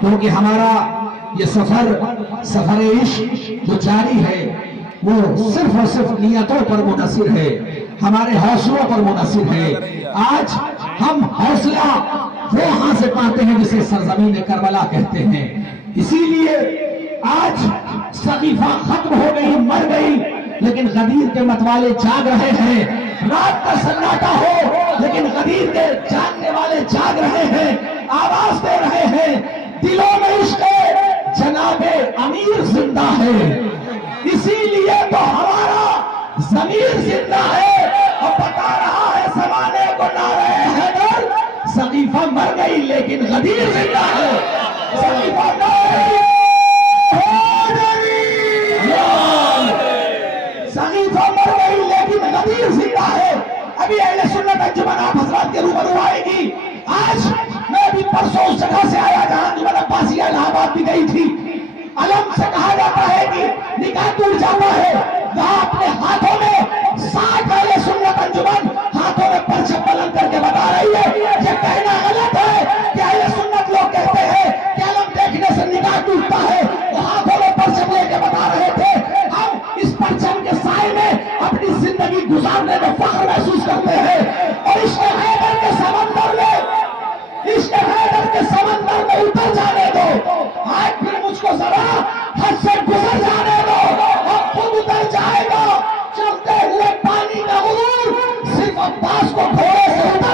क्योंकि हमारा ये सफर इश्क जो जारी है वो सिर्फ और सिर्फ नियतों पर मुनसिर है, हमारे हौसलों पर मुनसिर है। आज हम हौसला वो वहां से पाते हैं जिसे सरजमीन करबला कहते हैं। इसीलिए आज सकीफा खत्म हो गई, मर गई, लेकिन गदीर के मतवाले जाग रहे हैं। रात का सन्नाटा हो लेकिन गदीर के जागने वाले जाग रहे हैं, आवाज दे रहे हैं। दिलों में इश्क जनाबे अमीर जिंदा है, इसीलिए तो हमारा ज़मीर जिंदा है और बता रहा है ज़माने को नारे हैदर, सकीफा मर गई लेकिन गदीर जिंदा है। सकीफा सकीफा मर गई लेकिन गदीर जिंदा है। अभी अहले सुन्नत अंजुमन आप हजरात के रूबरू आएगी। आज मैं भी परसों उस जगह से आया जहां अंजुमन अब्बासिया इलाहाबाद भी गई थी। अलम से कहा जाता है कि निकाह टूट जाता है, जहां अपने हाथों में 60 अहले सुन्नत अंजुमन हाथों में परचम बुलंद करके बता रही है। ये कहना गलत है कि अहले सुन्नत लोग कहते हैं कि अलम देखने से निकाह टूटता है, वो हाथों में परचम लेके बता रहे थे। हम इस परचम के साए में अपनी जिंदगी गुजारने में फख्र महसूस करते हैं और इश्क़ हैदर के समंदर में, इश्क़ हैदर के समंदर में उतर जाने दो। आज फिर मुझको जरा हद से गुजर जाने दो और खुद उतर जाएगा। चलते हुए पानी का गुरूर सिर्फ अब्बास को घोड़े से उतर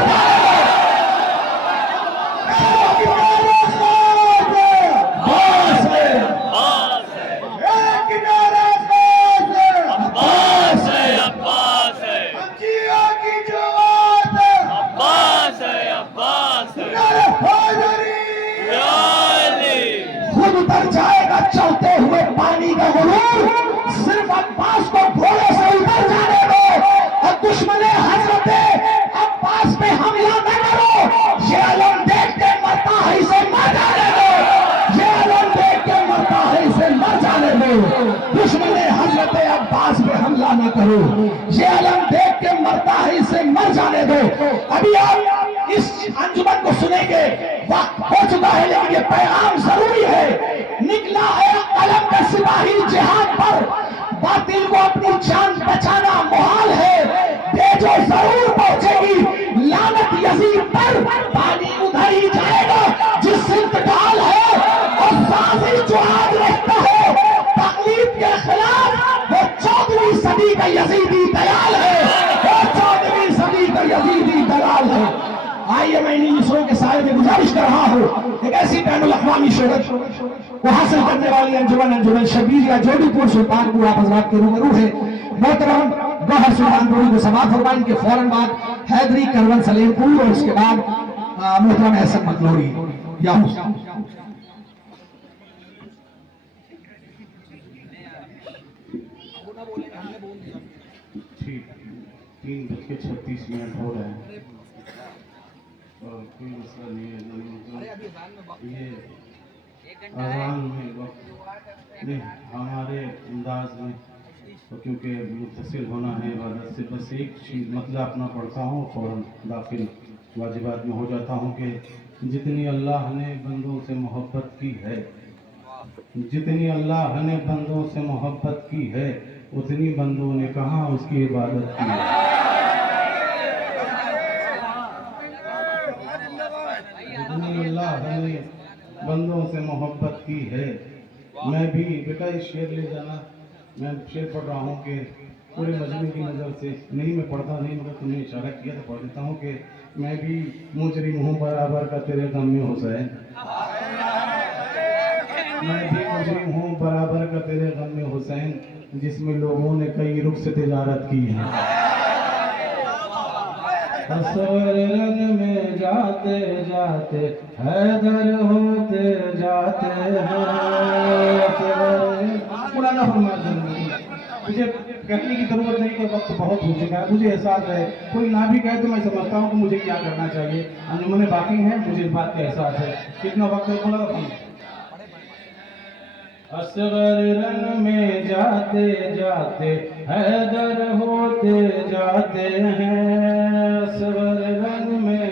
जाएगा। चलते हुए पानी का गुरूर सिर्फ अब्बास को घोड़े से उतर जाने दो और दुश्मन हजरत अब्बास पे हमला न करो। ये अलम देख के मरता है इसे मर जाने दो, ये अलम देख के मरता है इसे मर जाने दो। दुश्मन हजरत अब्बास पे हमला न करो, ये अलम देख के मरता है इसे मर जाने दो। अभी आप इस अंजुमन को सुनेंगे, वक्त हो चुका है लेकिन ये पैगाम जरूरी है। निकला है कलम का सिपाही जिहाद पर, बातिल को अपनी जान बचाना मुहाल है। तेजो जरूर पहुंचेगी लानत यजीद पर, पानी उधर ही जाएगा जिस इंतकाल है। और साजिश जो आज रखता है तकलीफ के खिलाफ, वो 14वीं सदी का यजीदी दलाल है, वो 14वीं सदी का यजीदी दलाल है। आइए मैं इन मिसरों के साए में गुजारिश कर रहा हूँ, एक ऐसी बैनुल अक़वामी शोहरत को हासिल करने वाली अंजुमन शबीर या जोधपुर सुल्तानपुर आप हज़रात के रूबरू है। मोहतरम गौहर सुल्तानपुरी को समाअत फरमाएं। इनके फौरन बाद हैदरी करवन सलेमपुर और उसके बाद मोहतरम एहसन मतलोरी या 3:36 हो रहे हैं और कोई मसला नहीं है। ये अज़ान में वक्त नहीं हमारे अंदाज में, तो क्योंकि मुतसिल होना है इबादत से, बस एक चीज़ मतलब अपना पढ़ता हूँ फौरन दाखिल वाजिबात में हो जाता हूँ कि जितनी अल्लाह ने बंदों से मोहब्बत की है, जितनी अल्लाह ने बंदों से मोहब्बत की है, उतनी बंदों ने कहाँ उसकी इबादत की है। जितनी अल्लाह ने बंदों से मोहब्बत की है। मैं भी बेटा इस शेर ले जाना, मैं शेर पढ़ रहा हूँ कि पूरे मजमे की नज़र से नहीं, मैं पढ़ता नहीं मगर तुमने इशारा किया तो पढ़ देता हूँ कि मैं भी मुजरिम हूँ बराबर का तेरे गम में हुसैन, मैं भी मुजरिम हूँ बराबर का तेरे गम में हुसैन, जिसमें लोगों ने कई रुख से तिजारत की है। तस्वर रंग में जाते जाते हैदर होते जाते हैं। मुझे कहने की जरूरत नहीं कि वक्त बहुत हो चुका है, मुझे एहसास है। कोई ना भी कहे तो मैं समझता हूँ कि मुझे क्या करना चाहिए। अंजुमन बाकी हैं, मुझे इस बात का एहसास है। कितना वक्त है थोड़ा असगर रंग में जाते जाते हैदर होते जाते हैं, असगर रंग में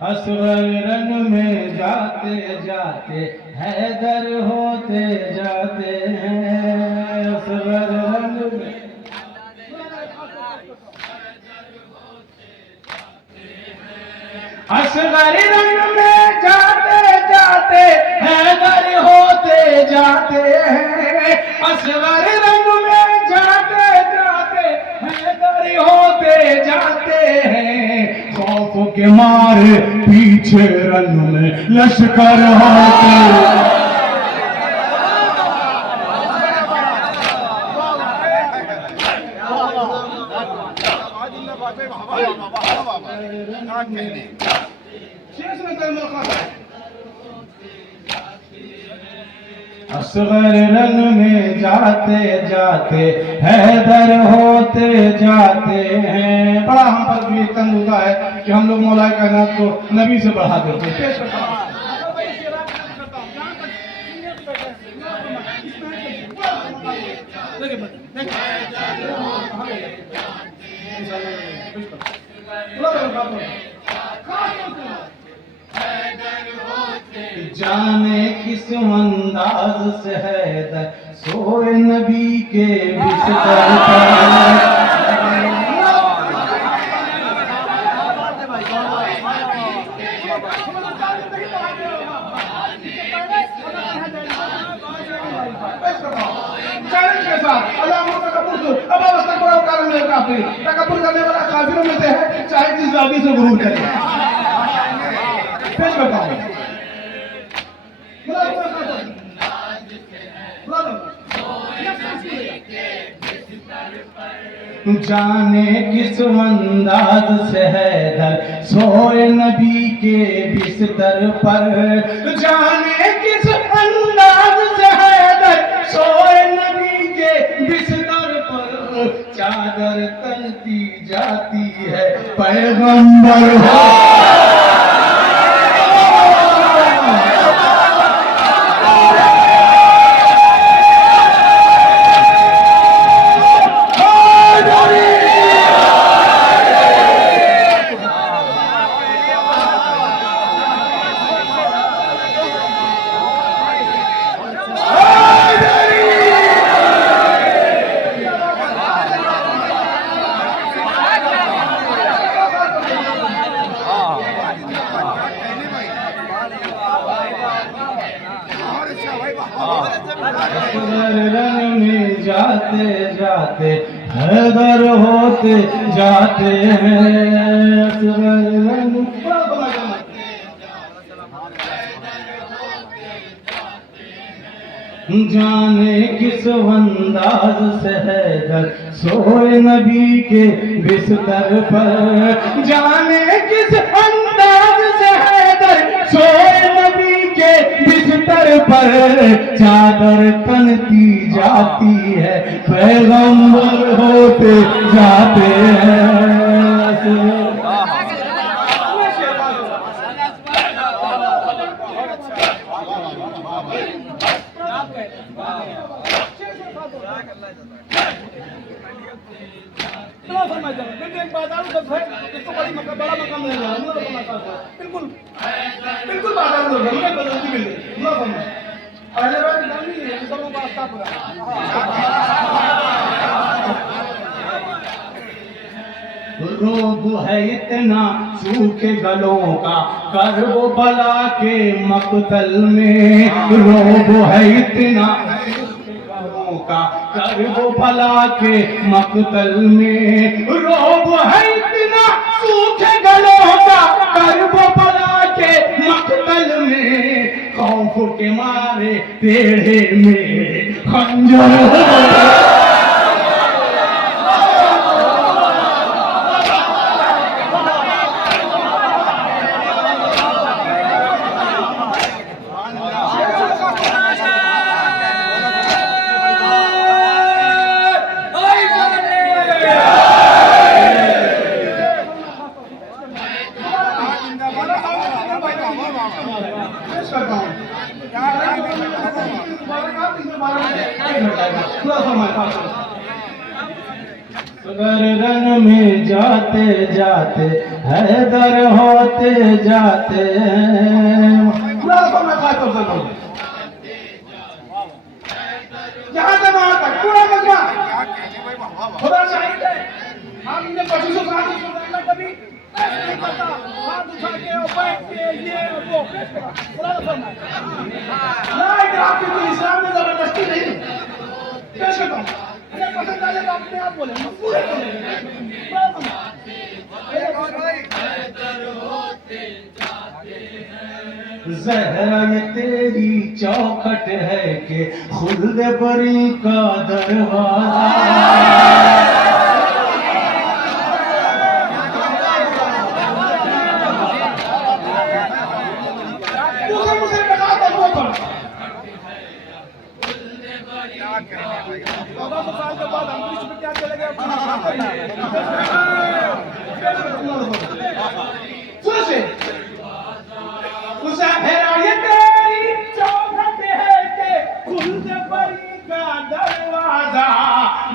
असगर रंग में जाते जाते हैदर होते जाते हैं। असगर रंग में असगर रंग में जाते जाते हैदर होते जाते हैं। असगर रंग में जाते जाते हैदर होते जाते हैं। खौफ के मारे पीछे रंग में लश्कर होते असगर रंग में जाते जाते हैदर होते जाते हैं। बड़ा हम पर भी तंग होता है कि हम लोग मौला कायनात को नबी से बढ़ा देते हैं। जाने किस अंदाज से हैदर सोए नबी के बिस्तर पर। तकब्बुर करने वाला काफिरों में से है, चाहे जिस जाति से गुरूर करे। पेश करता हूँ। जाने किस अंदाज से हैदर सोए नबी के बिस्तर पर। जाने किस अंदाज से हैदर सोए नबी के बिस्तर पर। चादर तनती जाती है पैगंबर हो। रंग में जाते जाते हैदर होते जाते हैं। असगर रंग जाने किस अंदाज से हैदर सोए नबी के बिस्तर पर। जाने किस अंदाज से हैदर सोए नबी के बिस्तर पर। चादर तनती जाती है पैगंबर होते जाते हैं। बिल्कुल बिल्कुल रोब है इतना सूखे गलों का कर वो बला के मकतल में। रोब है इतना का कर वो भला के मकतल में। रोब है इतना सूखे गलों का कर वो भला के मकतल में। खौफ के मारे टेढ़े में खंजर एक मिनट आएगा थोड़ा सा हमारे पास सगर रन में जाते जाते हैदर होते जाते थोड़ा सा मैं खास तौर से बोलूं जहां से वहां तक पूरा मजमा खुदा शाहिद है हमने 2500 साल से सुना कभी नहीं करता हाथ उठा के और बैठ के ये वो पूरा फरमाए ना इकराम की कोई इस्लाम में जबरदस्ती नहीं पेश करता हूं अगर पसंद आए तो अपने आप बोले पूरे ज़हरा ये तेरी चौखट है कि खुल्द बरी का दरवाजा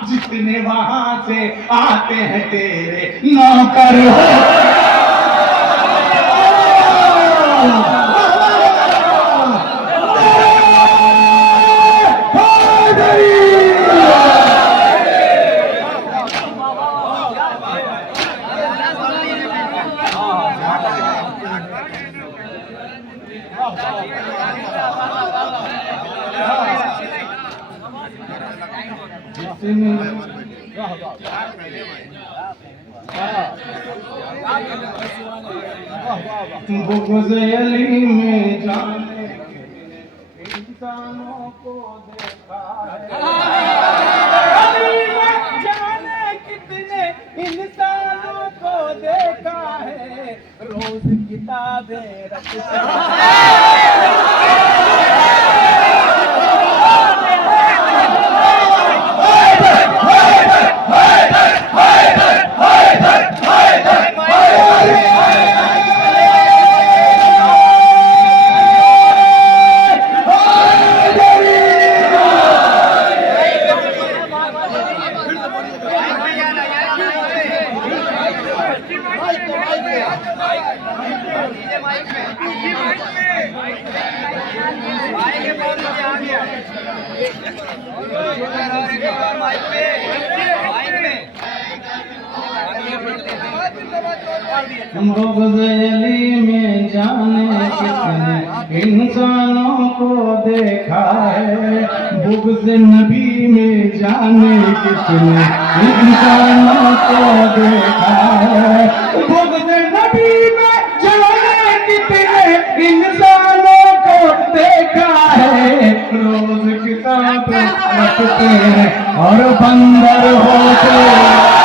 जितने वहां से आते हैं तेरे नौकर हो बुग़्ज़-ए-अली में जाने इंसानों को देखा है जाने कितने इंसानों को देखा है रोज किताबें रखता बुग़्ज़-ए-अली में जाने कितने इंसानों को देखा है बुग़्ज़-ए-नबी में जाने कितने इंसानों को देखा है बुग़्ज़-ए-नबी में जाने कितने इंसानों को देखा है रोज किताब रखते हैं और बंदर होते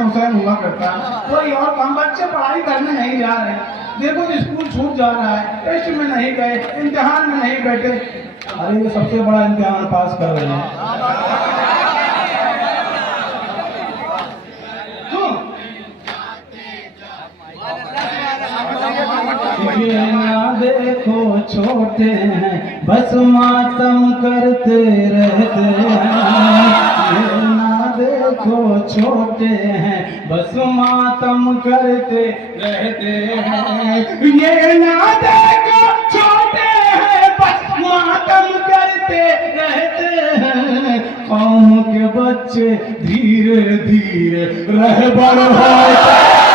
हुसैन हुआ करता कोई और काम बच्चे पढ़ाई करने नहीं जा रहे देखो स्कूल छूट जा रहा है टेस्ट में नहीं गए इम्तिहान में नहीं बैठे अरे ये सबसे बड़ा इम्तिहान पास कर रहे हैं ये ना देखो छोटे हैं बस मातम करते रहते हैं ये ना देखो छोटे हैं बस मातम करते रहते हैं ये ना देखो छोटे हैं बस मातम करते रहते हैं कौम के बच्चे धीरे धीरे रहबर होते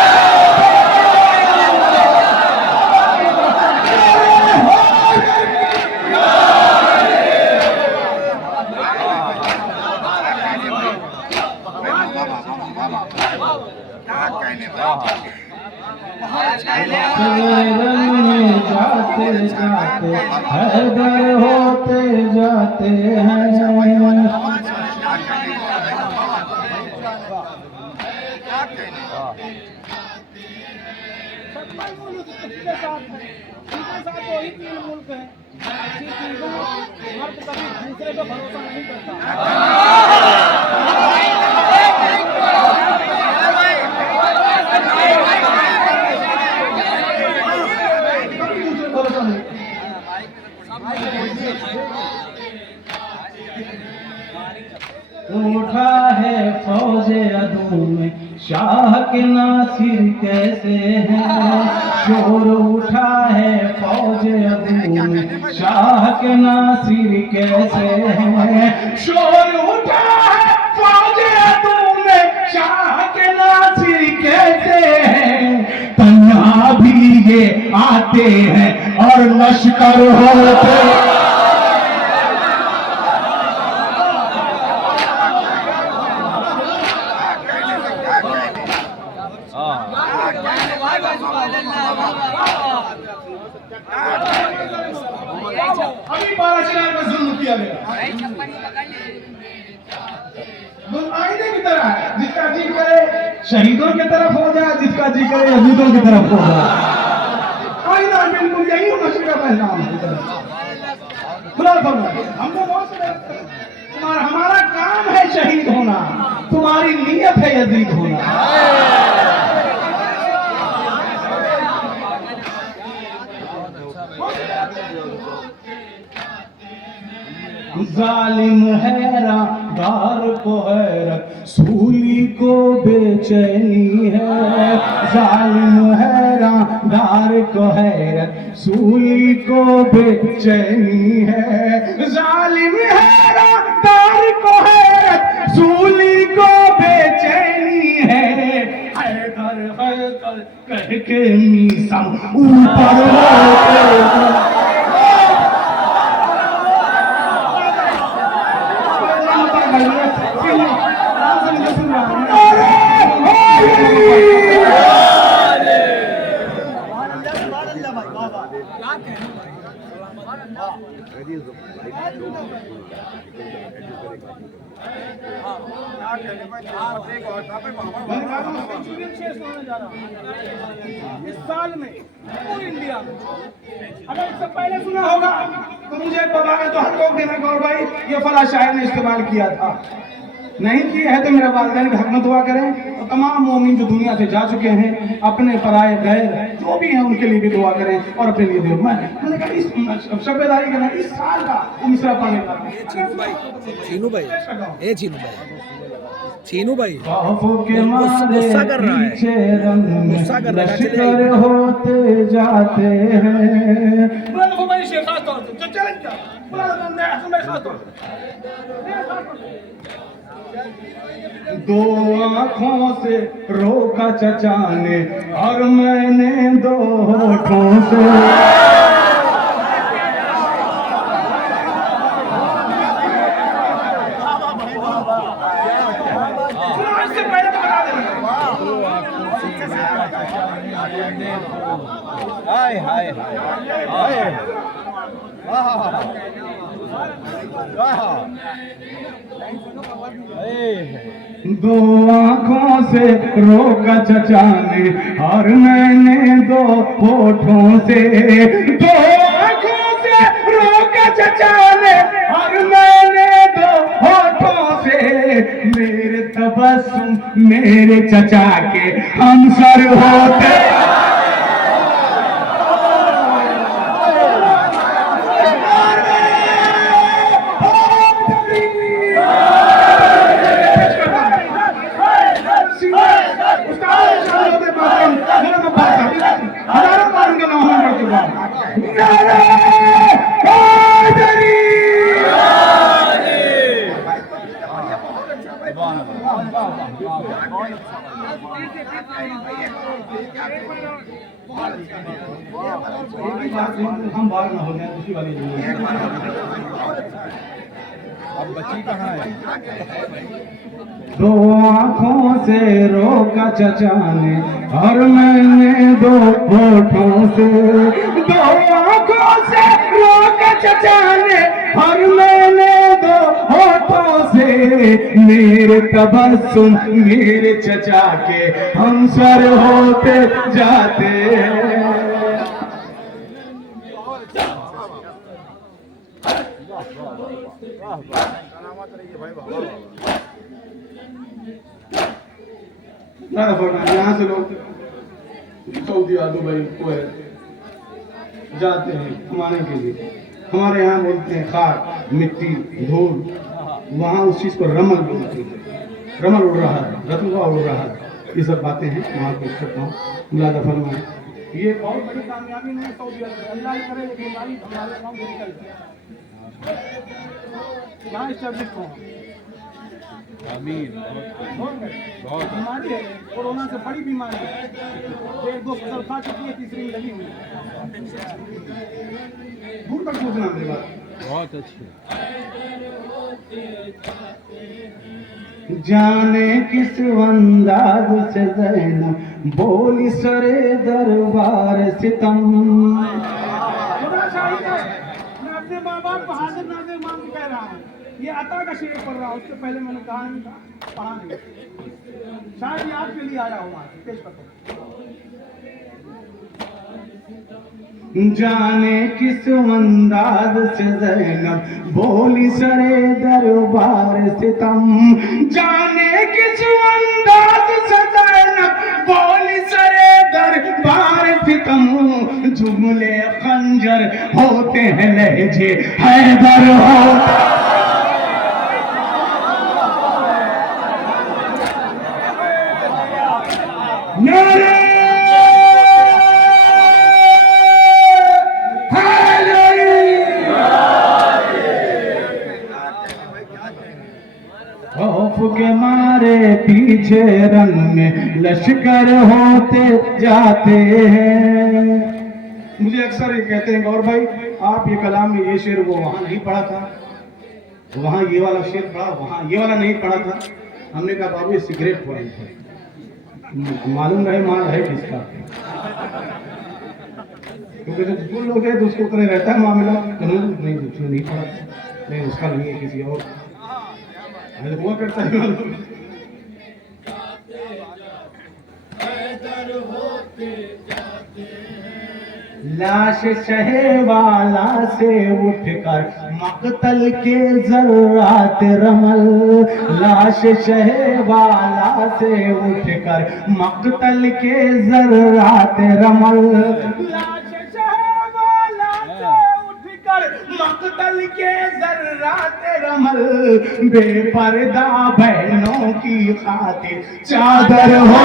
में जाते जाते हैदर होते जाते हैं। वही तीन मुल्क है, ऐसी चीजों मर्द कभी दूसरे पे भरोसा नहीं करता। उठा है फौजे अदू में शाह के नासिर कैसे हैं। शोर उठा है फौजे अदू में शाह के नासिर कैसे हैं। शोर उठा है फौजे अदू में शाह के नासिर कैसे हैं। तन्हा भी ये आते हैं और लश्कर होते। अभी बारासियार में जुल्म किया गया, आईने की तरह है, जिसका जी करे शहीदों की तरफ हो जाए, जिसका जी करे यजीदों की तरफ हो जाए। आईना बिल्कुल यही नशे का पहनाम है। खुदा फरमाए, हमको बहुत हमारा काम है शहीद होना, तुम्हारी नीयत है यजीद होना। जालिम हैरादार को हैरत, सूली को बेचैनी है। जालिम हैरादार को हैरत, सूली को बेचैनी है। जालिम हैरादार को हैरत, सूली को बेचैनी है। हैदर हैदर कह के मीसा ऊपर होते। इस साल में पूरी इंडिया में, अगर इससे पहले सुना होगा तो मुझे पता है, तो हर लोग देना गौर भाई ये फला शायर ने इस्तेमाल किया था। नहीं किए है तो मेरे वालिदैन के हक में दुआ करें, और तमाम मोमिन जो दुनिया से जा चुके हैं, अपने पराए गैर जो भी हैं उनके लिए भी दुआ करें और अपने लिए भी। मैंने कहा इस शब्बेदारी करना इस साल का मिसरा पाने का चीनू भाई, ए चीनू भाई, चीनू भाई के मारे गुस्सा कर रहा है, गुस्सा कर रहा है, लश्कर होते जाते हैं। दो आँखों से रोका चचा ने और मैंने दो होठों से। हाय हाय हाय, दो आँखों से रोका चचा ने और मैंने दो होठों से। दो आँखों से रोका चचा ने और मैंने दो होठों से। मेरे तबस्सुम मेरे चचा के हमसर होते। हजारों बार उनका नाम हम पढ़ चुका हूं। हम बाहर ना हो जाए दूसरी वाली। अब बच्ची कहाँ है? दो आंखों से रोका चचा ने और मैंने दो होठों से, दो आंखों से रोका चचा ने और मैंने दो होठों से, मेरे तबस्सुम मेरे चचा के हम सर होते जाते हैं। यहाँ से लोग सऊदी दुबई कुवैत जाते हैं कमाने के लिए। हमारे यहाँ बोलते हैं खाक, मिट्टी, धूल, वहाँ उस चीज को रमल बोलते हैं। रमल उड़ रहा है, रतुआ उड़ रहा है, ये सब बातें हैं। वहाँ पेश करता हूँ मुलादा फरमाएं। ये बहुत बड़ी कामयाबी नहीं है सऊदी अरब, अल्लाह ही करे लेकिन हमारे गाँव से निकल जाए। यहाँ स्टैब्लिश हो आमीन। बहुत बीमारी है, कोरोना से बड़ी बीमारी है। एक दो फसल खा चुकी है, तीसरी में लगी हुई है। दूर तक सोचना मेरी बात। बहुत अच्छी। जाने किस अंदाज से ज़ैनब बोली सरे दरबार सितम। खुदा शाहिद है, मैं अपने माँ बाप को हाजिर नाजिर मान के कह रहा हूँ, ये अता का शेर पढ़ रहा हूँ। उससे पहले मैंने कहा नहीं था, पढ़ा नहीं। शायद ये आपके लिए आया हुआ है, पेश करता हूँ। जाने किस अंदाज से ज़ैनब बोली सरे दरबार सितम। जाने किस अंदाज से ज़ैनब बोली सरे दरबार सितम। जुमले खंजर होते हैं लहजे हैदर होता। नारे खौफ के मारे पीछे रंग में लश्कर होते जाते हैं। मुझे अक्सर ये कहते हैं गौर भाई, आप ये कलाम में ये शेर वो वहाँ नहीं पढ़ा था, वहाँ ये वाला शेर पढ़ा, वहाँ ये वाला नहीं पढ़ा था। हमने कहा बाबू ये सिगरेट पॉइंट है, मालूम रहे माल है किसका। क्योंकि जो लोग हैं तो उसको उतने रहता है मामला, नहीं दूसरा नहीं पढ़ा, नहीं उसका नहीं है किसी और हुआ करता है मालूम। लाश शहवाला से उठकर मकतल के जर्रात रमल। लाश शहवाला से उठकर मकतल के जर्रात रमल। लाश शहवाला से उठकर मकतल के जर्रात रमल। बेपर्दा बहनों की खातिर चादर हो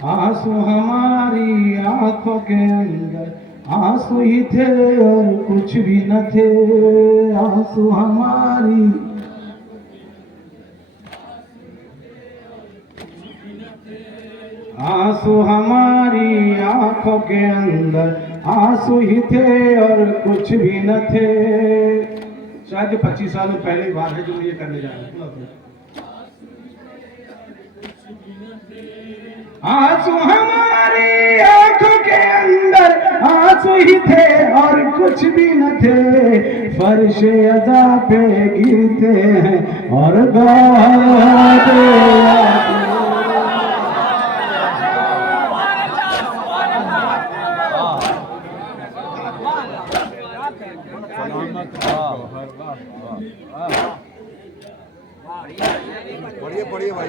आंसू हमारी आंखों के अंदर आंसू ही थे और कुछ भी न थे। आंसू हमारी आंसू हमारी आंखों के अंदर आंसू ही थे और कुछ भी न थे। शायद 25 साल पहली बार है जो मैं ये करने जा रहा हूँ। आंसू हमारी आंखों के अंदर आंसू ही थे और कुछ भी न थे। फर्श अज़ा पे गिरते हैं और गौहर बढ़िया बढ़िया भाई।